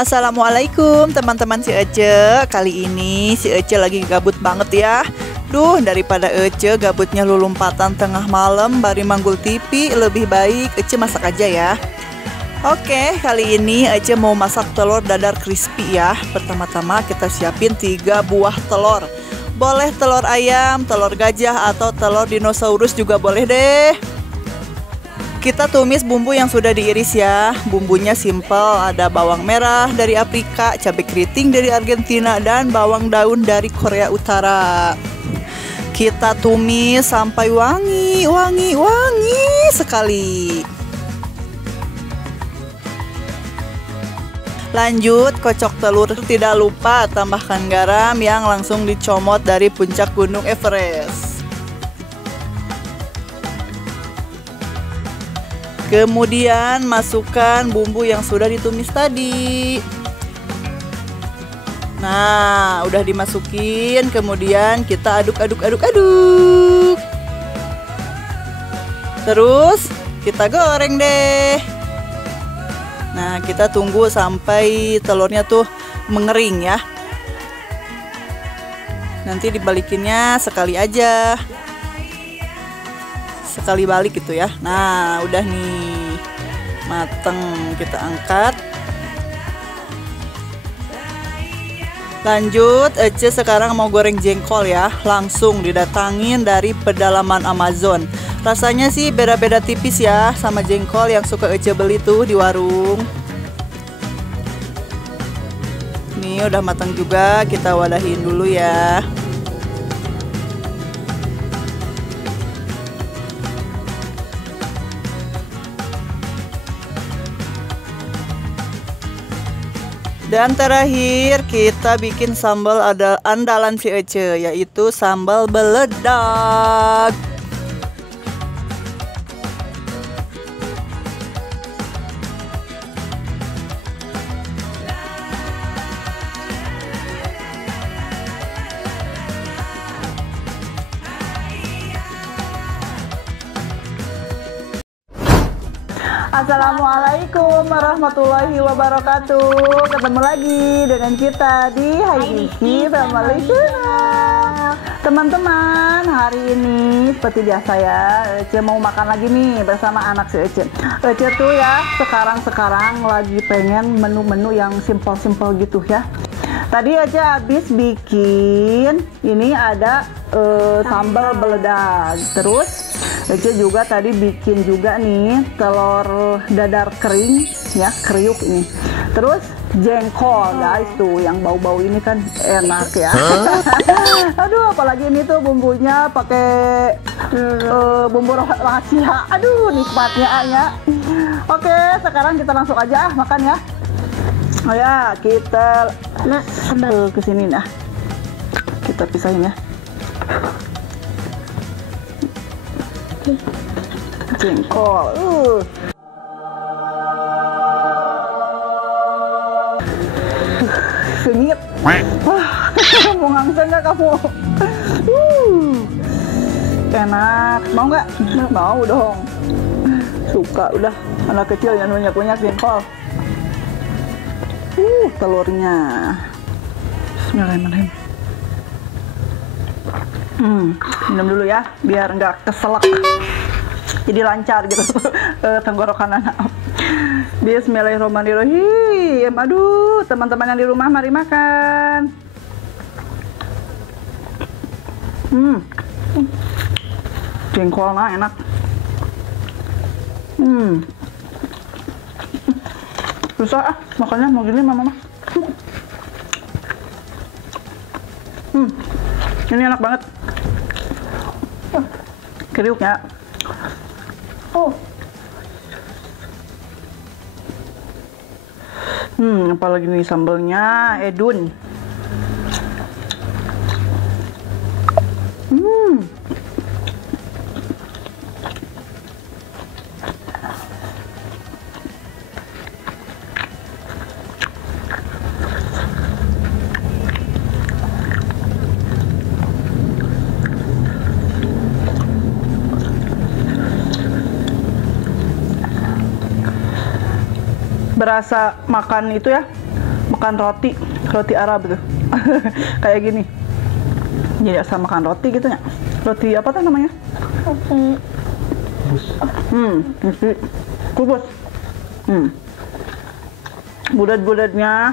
Assalamualaikum teman-teman si Ece. Kali ini si Ece lagi gabut banget ya. Duh, daripada Ece gabutnya lulumpatan tengah malam bari manggul TV, lebih baik Ece masak aja ya. Oke, kali ini Ece mau masak telur dadar crispy ya. Pertama-tama kita siapin 3 buah telur. Boleh telur ayam, telur gajah, atau telur dinosaurus juga boleh deh. Kita tumis bumbu yang sudah diiris ya. Bumbunya simple, ada bawang merah dari Afrika, cabai keriting dari Argentina, dan bawang daun dari Korea Utara. Kita tumis sampai wangi sekali. Lanjut kocok telur, tidak lupa tambahkan garam yang langsung dicomot dari puncak Gunung Everest. Kemudian masukkan bumbu yang sudah ditumis tadi. Nah, udah dimasukin, kemudian kita aduk. Terus kita goreng deh. Nah, kita tunggu sampai telurnya tuh mengering ya. Nanti dibalikinnya sekali aja. Sekali balik gitu ya. Nah, udah nih mateng, kita angkat. Lanjut, Ece sekarang mau goreng jengkol ya. Langsung didatangin dari pedalaman Amazon. Rasanya sih beda-beda tipis ya sama jengkol yang suka Ece beli tuh di warung. Nih udah matang juga, kita wadahin dulu ya. Dan terakhir kita bikin sambal andalan si Ece, yaitu sambal beledak. Assalamualaikum warahmatullahi wabarakatuh. Ketemu lagi dengan kita di Haidiki Family Channel. Teman-teman, hari ini seperti biasa ya, Ece mau makan lagi nih bersama anak si Ece. Ece tuh ya sekarang lagi pengen menu-menu yang simpel-simpel gitu ya. Tadi aja habis bikin ini ada sambal beledak. Terus Ece juga tadi bikin juga nih telur dadar kering ya, kriuk ini. Terus jengkol guys tuh yang bau-bau ini kan enak ya. Aduh, apalagi ini tuh bumbunya pakai bumbu rahasia. Aduh, nikmatnya ya. Oke, sekarang kita langsung aja makan ya. Oh ya, kita ke sini nah. Kita pisahin ya. Jengkol. Sengit. Mau ngangsen nggak kamu? Enak. Mau nggak? Mau dong. Suka udah. Anak kecil yang banyak-banyak jengkol. Telurnya. Bismillahirrahmanirrahim. Minum dulu ya, biar nggak keselak. Jadi lancar gitu tenggorokan anak. Bismillahirrahmanirrahim. Aduh, teman-teman yang di rumah mari makan. Jengkolnya enak. Susah makannya mau gini mama. Ini enak banget. Kriuknya. Apalagi nih sambalnya edun. berasa makan itu ya, makan roti Arab tuh. Kayak gini. Jadi asal makan roti gitu ya. Roti apa tuh namanya? Roti kubus. Bulat-bulatnya,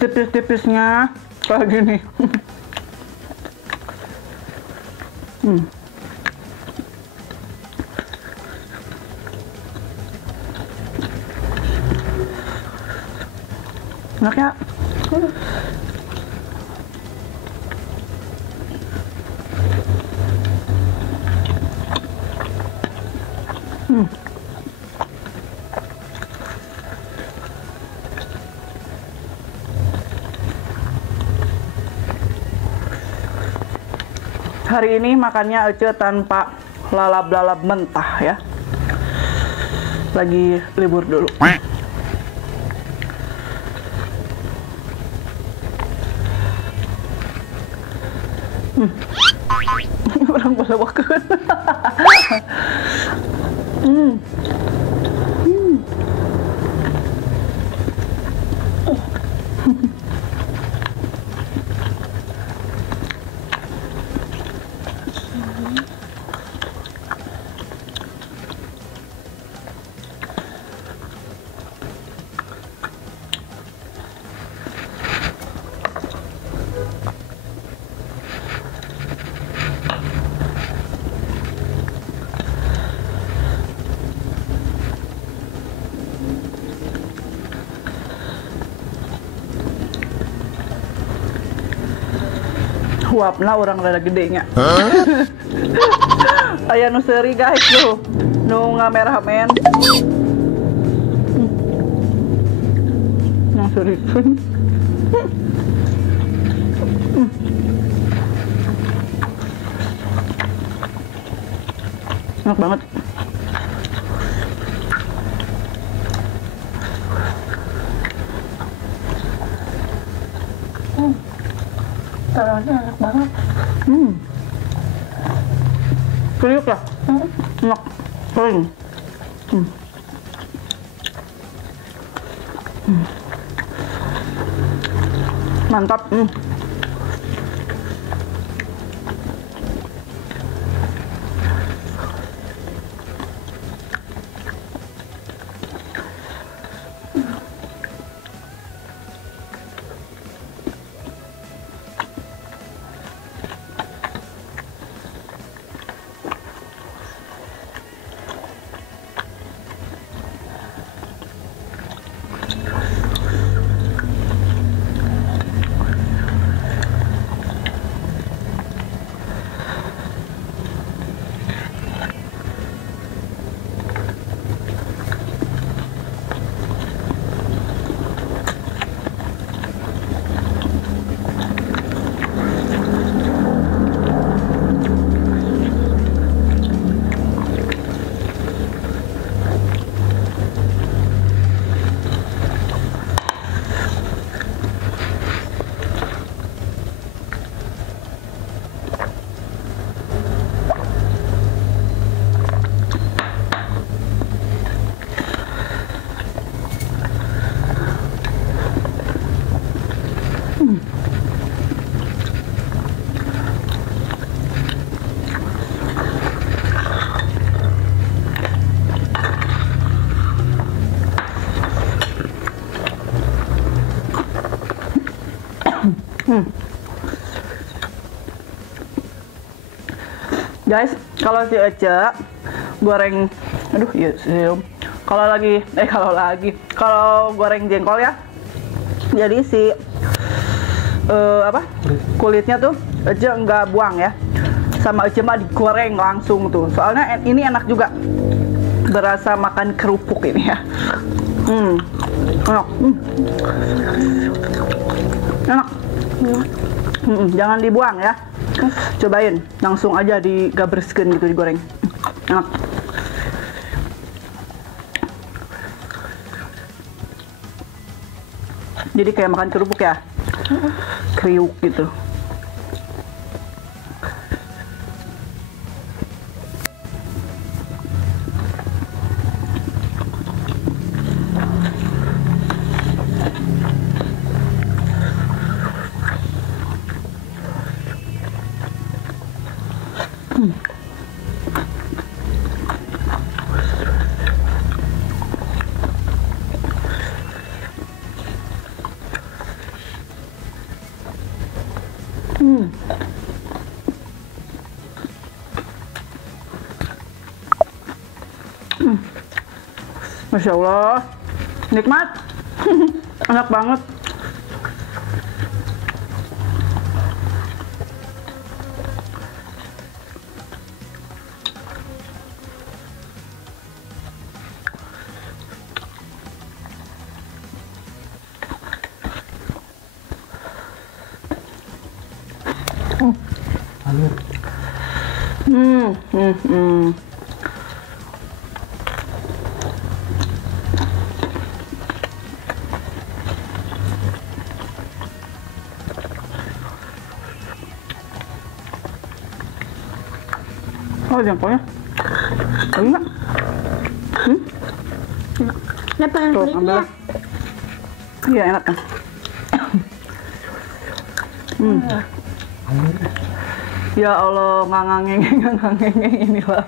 tipis-tipisnya kayak gini. Enak ya? Hari ini makannya Ece tanpa lalap-lalap mentah ya. Lagi libur dulu. Orang balawakeun. Uapna orang rada gedenya. Aya nu seuri guys tuh, nu ngamerah men. Yang seuri pun. Enak banget. Telurnya enak banget. Kriuk ya? Enak. Kering. Mantap. Guys, kalau si Ece goreng, aduh iya sium. Kalau goreng jengkol ya, jadi si kulitnya tuh Ece nggak buang ya, sama Ece mah digoreng langsung tuh. Soalnya ini enak juga, berasa makan kerupuk ini ya. Enak. Enak. Jangan dibuang ya. Cobain, langsung aja digabreskeun gitu, digoreng. Enak. Jadi kayak makan kerupuk ya. Kriuk gitu. Masya Allah, nikmat. Enak banget. Oh, jengkolnya. Lagi nggak? Dapat yang Tuh, kulitnya. ambil. Iya, enak kan? Ya Allah, ngangangeng inilah.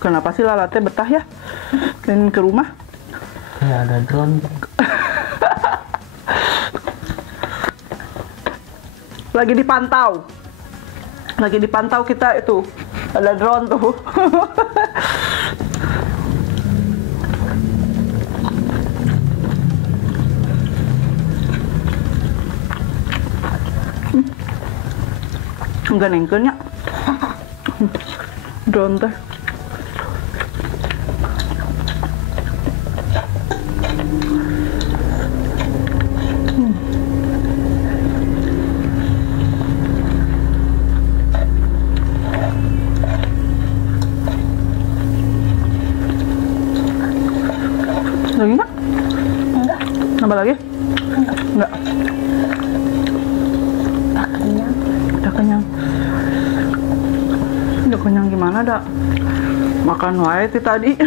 Kenapa sih lalatnya betah ya? Dan ke rumah? Ya ada drone. Lagi dipantau kita itu. Ada drone tuh. Enggak nengkelnya. Drone teh. Lagi nggak? Enggak. Nambah lagi? Enggak. Tak kenyang. Udah kenyang. Udah kenyang gimana dak? Makan wae ti tadi.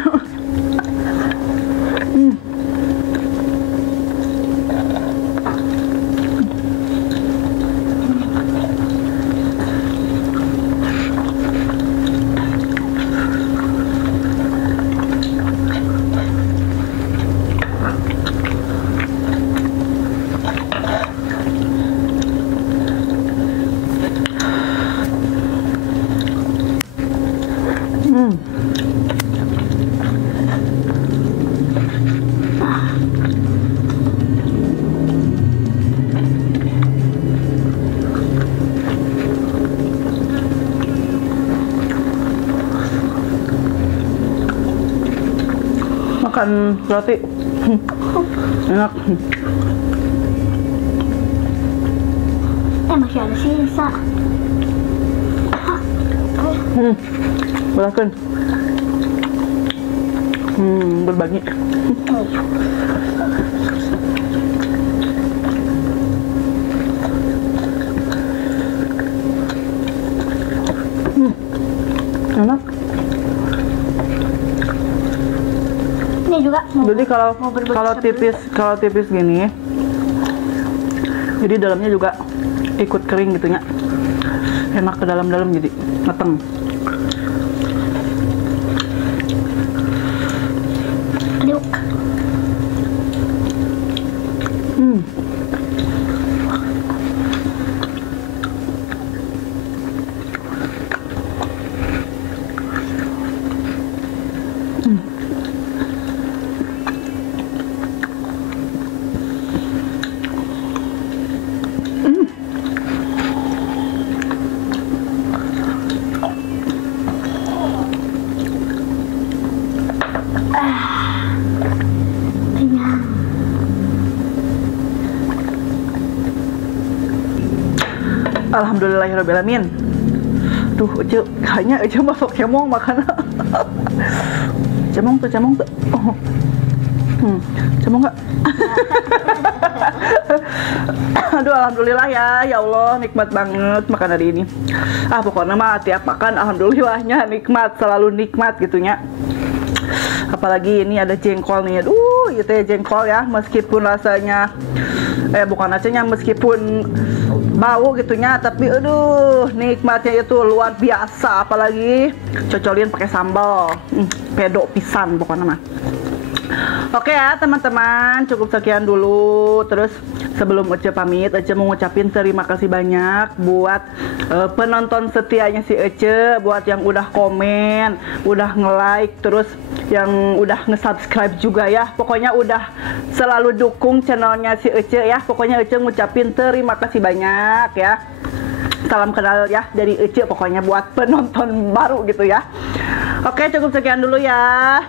Makan roti. Enak. Masih ada sisa. Belahkan. Berbagi. Enak. Ini juga mau Jadi kalau berbagi kalau sebelum. tipis gini, jadi dalamnya juga ikut kering gitunya. Enak ke dalam-dalam jadi mateng. Aduk. Kenyang. Alhamdulillahirobbilalamin. Tuh, Ece, kayaknya Ece masuk cemong makan. Cemong tuh. Oh. Cemong nggak? Aduh, alhamdulillah ya Allah, nikmat banget makan hari ini. Pokoknya mah tiap makan alhamdulillahnya nikmat, selalu nikmat gitunya. Apalagi ini ada jengkol nih. Aduh, itu ya jengkol ya, meskipun rasanya bukan rasanya, meskipun bau gitunya, tapi aduh nikmatnya itu luar biasa. Apalagi cocolin pakai sambal, pedo pisan pokoknya mah. Oke ya teman-teman, cukup sekian dulu. Terus sebelum Ece pamit, Ece mau ngucapin terima kasih banyak buat penonton setianya si Ece, buat yang udah komen, udah nge-like, terus yang udah nge-subscribe juga ya. Pokoknya udah selalu dukung channelnya si Ece ya. Pokoknya Ece ngucapin terima kasih banyak ya. Salam kenal ya dari Ece pokoknya buat penonton baru gitu ya. Oke, cukup sekian dulu ya.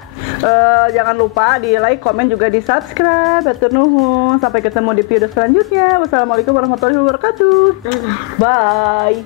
Jangan lupa di like, komen, juga di subscribe. Hatur nuhun. Sampai ketemu di video selanjutnya. Wassalamualaikum warahmatullahi wabarakatuh. Bye.